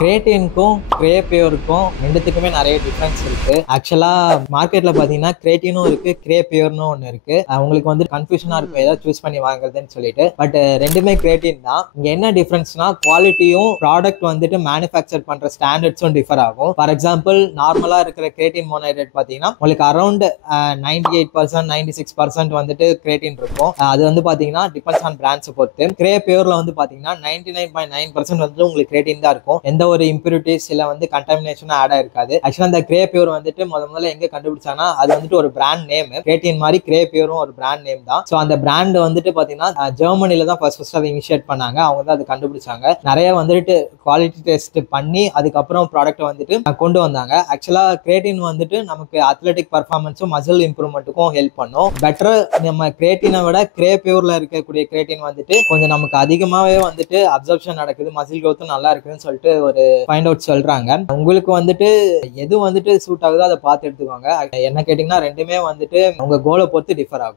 கிரேட்டினுக்கும் grey பியூருக்கும் ரெண்டுத்துக்குமே நிறைய difference இருக்கு. ஆக்சுவலா மார்க்கெட்ல பாத்தீங்கன்னா கிரேட்டினும் இருக்கு, கிரே பியூர்னு ஒன்னு இருக்கு. உங்களுக்கு வந்து கன்ஃபியூஷனா இருக்கும் ஏதாவது சூஸ் பண்ணி வாங்குறதுன்னு சொல்லிட்டு. பட் ரெண்டுமே கிரேட்டின் தான். இங்க என்ன டிஃபரன்ஸ்னா குவாலிட்டியும் ப்ராடக்ட் வந்துட்டு மேனுஃபேக்சர் பண்ற ஸ்டாண்டர்ட்ஸும் டிஃபர் ஆகும். ஃபார் எக்ஸாம்பிள் நார்மலா இருக்கிற கிரேட்டின் மோனோஹைட்ரேட் பாத்தீங்கன்னா உங்களுக்கு அரௌண்ட் 98% 96% வந்துட்டு கிரேட்டின் இருக்கும். அது வந்து பாத்தீங்கன்னா டிபெண்ட்ஸ் ஆன் பிராண்ட்ஸ் பொறுத்து. கிரே பியூர்ல வந்து பாத்தீங்கன்னா 99.9% வந்து உங்களுக்கு கிரேட்டின் தான் இருக்கும். எந்த ஒரு இம்பியூரிட்டிஸ் இல்ல வந்து கண்டாமினேஷன் ஆட் ஆயிருக்காது. ஆக்சுவலா அந்த கிரே பியூர் வந்துட்டு முதல்ல எங்க கண்டுபிடிச்சாங்கன்னா அது வந்துட்டு ஒரு பிராண்ட் நேம். கிரேட்டின் மாதிரி கிரே பியூரும் ஒரு பிராண்ட் நேம் தான். சோ அந்த பிராண்ட் வந்துட்டு பாத்தீங்கன்னா ஜெர்மனில தான் ஃபர்ஸ்ட் அதை இனிஷியேட் பண்ணாங்க. அவங்க தான் அதை கண்டுபிடிச்சாங்க. நிறைய வந்துட்டு குவாலிட்டி டெஸ்ட் பண்ணி அதுக்கப்புறம் ப்ராடக்ட் வந்துட்டு கொண்டு வந்தாங்க. ஆக்சுவலா கிரேட்டின் வந்துட்டு நமக்கு அத்லெட்டிக் பர்ஃபார்மன்ஸும் மசில் இம்ப்ரூவ்மெண்ட்டுக்கும் ஹெல்ப் பண்ணும். பெட்டர் நம்ம கிரேட்டினை விட கிரே பியூர்ல இருக்கக்கூடிய கிரேட்டின் வந்துட்டு கொஞ்சம் நமக்கு அதிகமாவே வந்துட்டு அப்சர்ப்ஷன் நடக்குது, மசில் growth நல்லா இருக்குதுன்னு சொல்லிட்டு ஒரு ஃபைண்ட் அவுட் சொல்றாங்க. உங்களுக்கு வந்துட்டு எது வந்துட்டு சூட் ஆகுதோ அதை பார்த்து எடுத்துக்கோங்க. என்ன கேட்டீங்கன்னா ரெண்டுமே வந்துட்டு உங்க கோலை பொறுத்து டிஃபர் ஆகும்.